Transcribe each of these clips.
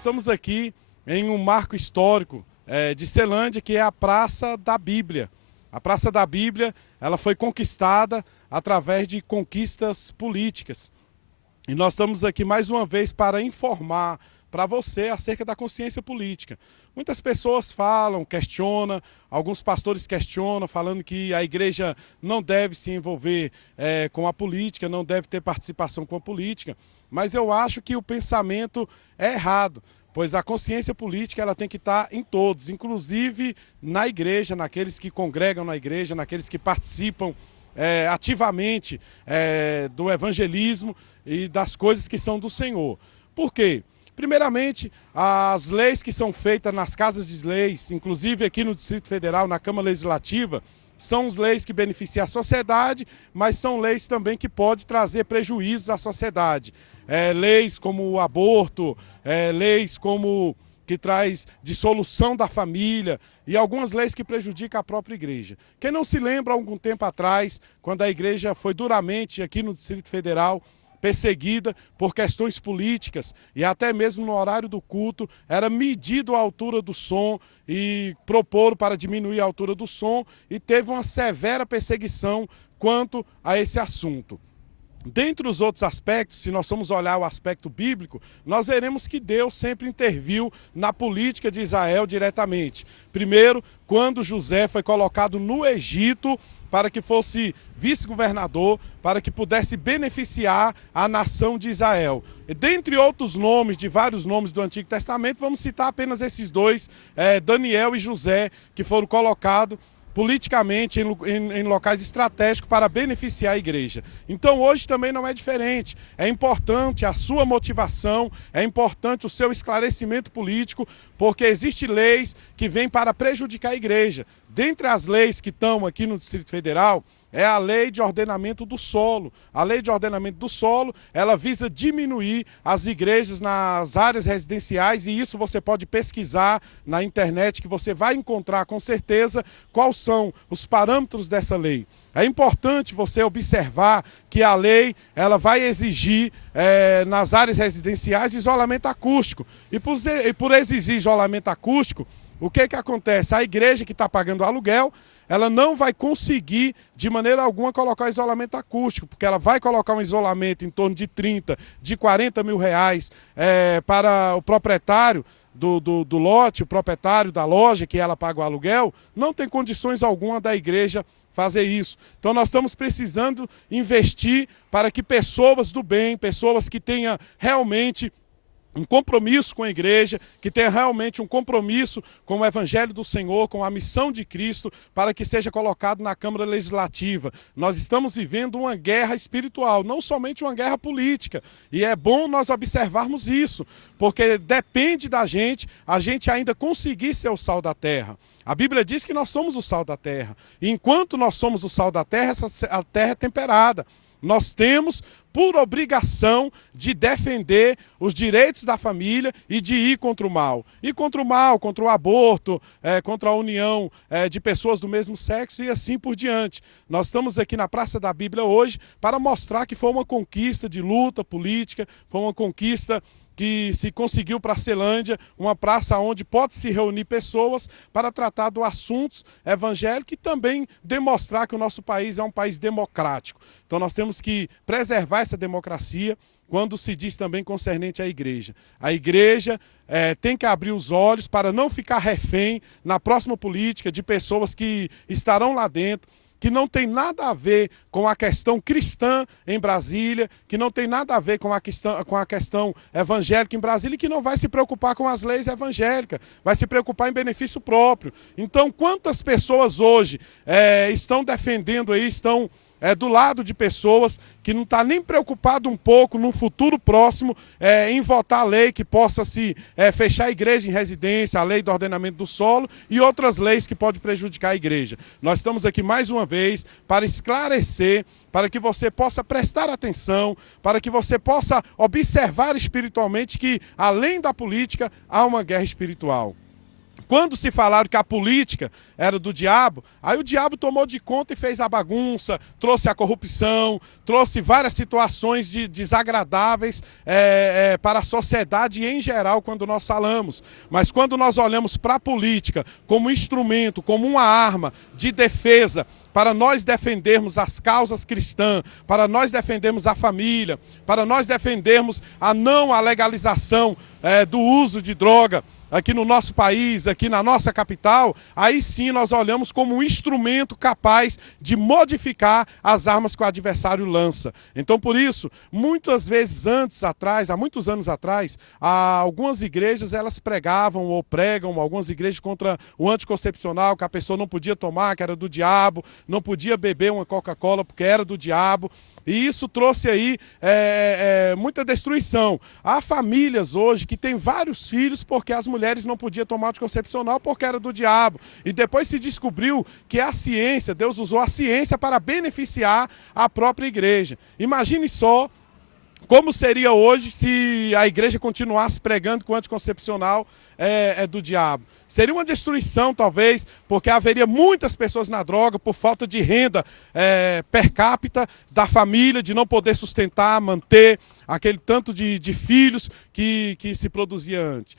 estamos aqui em um marco histórico de Ceilândia, que é a Praça da Bíblia. A Praça da Bíblia, ela foi conquistada através de conquistas políticas. E nós estamos aqui mais uma vez para informar para você acerca da consciência política. Muitas pessoas falam, questionam, alguns pastores questionam, falando que a igreja não deve se envolver com a política, não deve ter participação com a política, mas eu acho que o pensamento é errado, pois a consciência política ela tem que estar em todos, inclusive na igreja, naqueles que congregam na igreja, naqueles que participam ativamente do evangelismo e das coisas que são do Senhor. Por quê? Primeiramente, as leis que são feitas nas casas de leis, inclusive aqui no Distrito Federal, na Câmara Legislativa, são as leis que beneficiam a sociedade, mas são leis também que podem trazer prejuízos à sociedade. Leis como o aborto, leis como que traz dissolução da família e algumas leis que prejudicam a própria igreja. Quem não se lembra, há algum tempo atrás, quando a igreja foi duramente aqui no Distrito Federal perseguida por questões políticas e até mesmo no horário do culto era medido a altura do som e proporam para diminuir a altura do som e teve uma severa perseguição quanto a esse assunto. Dentre os outros aspectos, se nós formos olhar o aspecto bíblico, nós veremos que Deus sempre interviu na política de Israel diretamente. Primeiro, quando José foi colocado no Egito para que fosse vice-governador, para que pudesse beneficiar a nação de Israel. E, dentre outros nomes, de vários nomes do Antigo Testamento, vamos citar apenas esses dois, Daniel e José, que foram colocados politicamente em locais estratégicos para beneficiar a igreja. Então hoje também não é diferente. É importante a sua motivação, é importante o seu esclarecimento político, porque existem leis que vêm para prejudicar a igreja. Dentre as leis que estão aqui no Distrito Federal, é a lei de ordenamento do solo. A lei de ordenamento do solo, ela visa diminuir as igrejas nas áreas residenciais e isso você pode pesquisar na internet que você vai encontrar com certeza quais são os parâmetros dessa lei. É importante você observar que a lei ela vai exigir nas áreas residenciais isolamento acústico. E por exigir isolamento acústico, o que acontece? A igreja que está pagando aluguel, ela não vai conseguir, de maneira alguma, colocar isolamento acústico, porque ela vai colocar um isolamento em torno de 30, de 40 mil reais para o proprietário do lote, o proprietário da loja que ela paga o aluguel, não tem condições alguma da igreja fazer isso. Então nós estamos precisando investir para que pessoas do bem, pessoas que tenham realmente um compromisso com a igreja, que tenha realmente um compromisso com o Evangelho do Senhor, com a missão de Cristo, para que seja colocado na Câmara Legislativa. Nós estamos vivendo uma guerra espiritual, não somente uma guerra política. E é bom nós observarmos isso, porque depende da gente, a gente ainda conseguir ser o sal da terra. A Bíblia diz que nós somos o sal da terra. E enquanto nós somos o sal da terra, a terra é temperada. Nós temos por obrigação de defender os direitos da família e de ir contra o mal. Ir contra o mal, contra o aborto, contra a união de pessoas do mesmo sexo e assim por diante. Nós estamos aqui na Praça da Bíblia hoje para mostrar que foi uma conquista de luta política, foi uma conquista que se conseguiu para a Ceilândia, uma praça onde pode se reunir pessoas para tratar de assuntos evangélicos e também demonstrar que o nosso país é um país democrático. Então nós temos que preservar essa democracia quando se diz também concernente à igreja. A igreja tem que abrir os olhos para não ficar refém na próxima política de pessoas que estarão lá dentro, que não tem nada a ver com a questão cristã em Brasília, que não tem nada a ver com a questão evangélica em Brasília e que não vai se preocupar com as leis evangélicas, vai se preocupar em benefício próprio. Então, quantas pessoas hoje estão defendendo aí, estão do lado de pessoas que não estão nem preocupado um pouco no futuro próximo em votar a lei que possa se fechar a igreja em residência, a lei do ordenamento do solo e outras leis que podem prejudicar a igreja. Nós estamos aqui mais uma vez para esclarecer, para que você possa prestar atenção, para que você possa observar espiritualmente que, além da política, há uma guerra espiritual. Quando se falaram que a política era do diabo, aí o diabo tomou de conta e fez a bagunça, trouxe a corrupção, trouxe várias situações desagradáveis para a sociedade em geral quando nós falamos. Mas quando nós olhamos para a política como instrumento, como uma arma de defesa, para nós defendermos as causas cristãs, para nós defendermos a família, para nós defendermos a legalização do uso de droga aqui no nosso país, aqui na nossa capital, aí sim nós olhamos como um instrumento capaz de modificar as armas que o adversário lança. Então, por isso, muitas vezes há muitos anos atrás, algumas igrejas elas pregavam ou pregam, algumas igrejas contra o anticoncepcional, que a pessoa não podia tomar, que era do diabo, não podia beber uma Coca-Cola porque era do diabo. E isso trouxe aí muita destruição. Há famílias hoje que têm vários filhos porque as mulheres não podiam tomar anticoncepcional porque era do diabo. E depois se descobriu que a ciência, Deus usou a ciência para beneficiar a própria igreja. Imagine só como seria hoje se a igreja continuasse pregando que o anticoncepcional é do diabo. Seria uma destruição, talvez, porque haveria muitas pessoas na droga por falta de renda per capita da família, de não poder sustentar, manter aquele tanto de filhos que se produzia antes.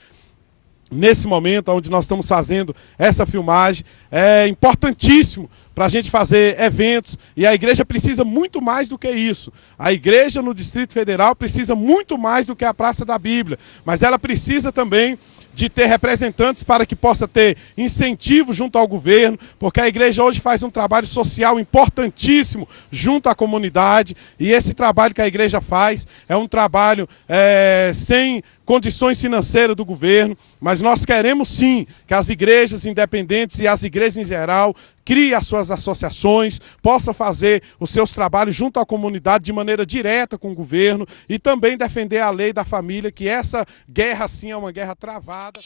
Nesse momento onde nós estamos fazendo essa filmagem, é importantíssimo para a gente fazer eventos, e a igreja precisa muito mais do que isso. A igreja no Distrito Federal precisa muito mais do que a Praça da Bíblia, mas ela precisa também de ter representantes para que possa ter incentivo junto ao governo, porque a igreja hoje faz um trabalho social importantíssimo junto à comunidade, e esse trabalho que a igreja faz é um trabalho sem condições financeiras do governo, mas nós queremos sim que as igrejas independentes e as igrejas em geral criem as suas associações, possam fazer os seus trabalhos junto à comunidade de maneira direta com o governo e também defender a lei da família, que essa guerra sim é uma guerra travada.